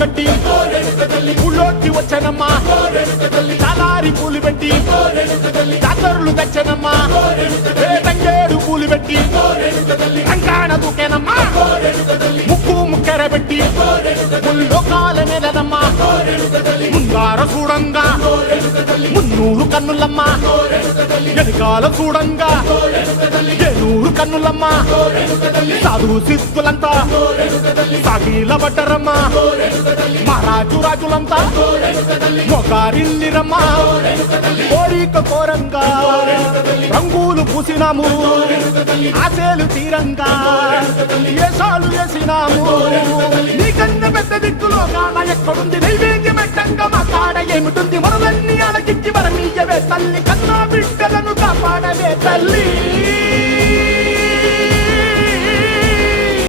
కట్టి ఊళ్ళోకి వచ్చానమ్మా చాలారి పూలు పెట్టి జాతరులు తెచ్చానమ్మా తంగేడు పూలు పెట్టి రంగాణ దూకేనమ్మా ముక్కు ముక్కెర పెట్టి ముల్లోకాల మీదనమ్మా ముందార చూడంగా మున్నూరు కన్నులమ్మా ఎనకాల చూడంగా ఏనూరు కన్నులమ్మా సాధు సిద్ధులంతా సాగిల పడ్డరమ్మా మహారాజు రాజులంతా మొగారిల్లిరమ్మా కోరిక కోరంగా రంగులు పూసినాము ఆశలు తీరంగా ఏసాలు వేసినాము నీకన్నా పెద్ద దిక్కులో కాన ఎక్కడుంది నైవేద్యం ఎట్టంగా మా కాడ ఏమిటుంది మనలన్నీ అడగిచ్చి వరమీయవే తల్లి కన్నా బిడ్డలను కాపాడవే తల్లి